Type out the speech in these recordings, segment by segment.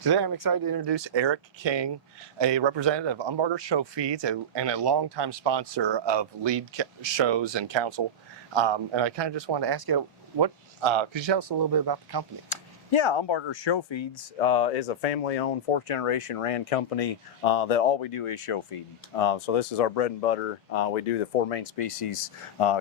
Today I'm excited to introduce Eric King, a representative of Umbarger Show Feeds and a longtime sponsor of lead shows and council. And I kind of just wanted to ask you, could you tell us a little bit about the company? Yeah, Umbarger Show Feeds is a family-owned, fourth-generation ran company that all we do is show feed. So this is our bread and butter. We do the four main species,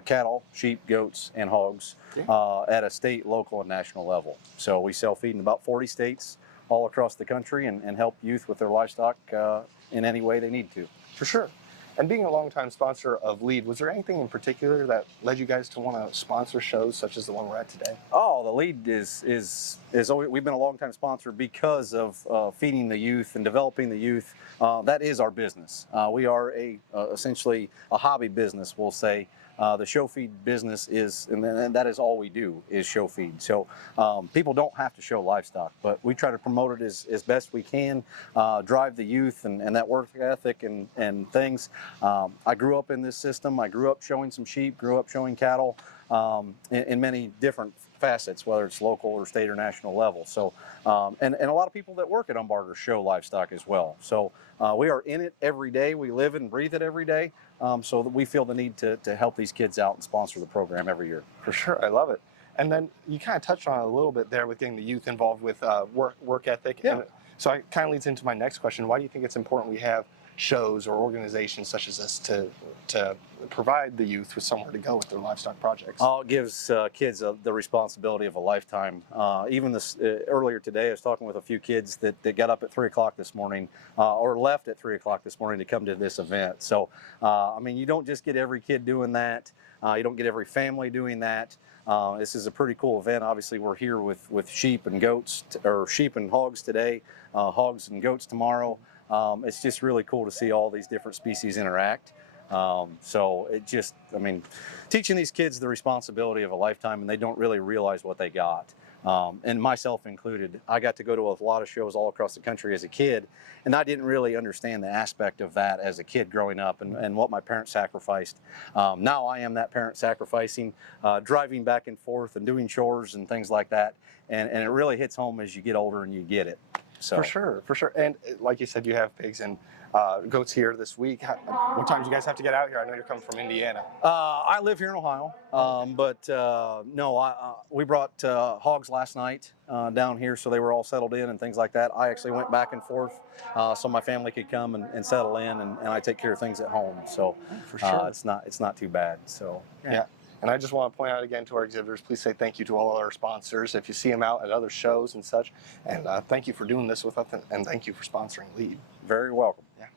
cattle, sheep, goats, and hogs at a state, local, and national level. So we sell feed in about 40 states all across the country and help youth with their livestock in any way they need to. For sure. And being a longtime sponsor of LEAD, was there anything in particular that led you guys to want to sponsor shows such as the one we're at today? Oh, the LEAD is always, we've been a longtime sponsor because of feeding the youth and developing the youth. That is our business. We are essentially a hobby business, we'll say. The show feed business is, and that is all we do, is show feed. So people don't have to show livestock, but we try to promote it as best we can, drive the youth and that work ethic and things. I grew up in this system. I grew up showing some sheep, grew up showing cattle in many different facets, whether it's local or state or national level. So, and a lot of people that work at Umbarger show livestock as well. So we are in it every day. We live and breathe it every day. So that we feel the need to help these kids out and sponsor the program every year. For sure, I love it. And then you kind of touched on it a little bit there with getting the youth involved with work ethic. Yeah. And so it kind of leads into my next question. Why do you think it's important we have shows or organizations such as this to provide the youth with somewhere to go with their livestock projects? Oh, it gives kids the responsibility of a lifetime. Even this earlier today, I was talking with a few kids that got up at 3 o'clock this morning or left at 3 o'clock this morning to come to this event. So, I mean, you don't just get every kid doing that. You don't get every family doing that. This is a pretty cool event. Obviously, we're here with sheep and goats, or sheep and hogs today, hogs and goats tomorrow. It's just really cool to see all these different species interact. So it just, I mean, teaching these kids the responsibility of a lifetime, and they don't really realize what they got. And myself included, I got to go to a lot of shows all across the country as a kid, and I didn't really understand the aspect of that as a kid growing up and what my parents sacrificed. Now I am that parent sacrificing, driving back and forth and doing chores and things like that. And it really hits home as you get older and you get it. So. For sure, for sure. And like you said, you have pigs and goats here this week. What time do you guys have to get out here? I know you're coming from Indiana. I live here in Ohio, but no, we brought hogs last night down here, so they were all settled in and things like that. I actually went back and forth so my family could come and settle in, and I take care of things at home. So for sure, it's not too bad. So yeah. And I just want to point out again to our exhibitors, please say thank you to all our sponsors if you see them out at other shows and such. And thank you for doing this with us, and thank you for sponsoring LEAD. Very welcome. Yeah.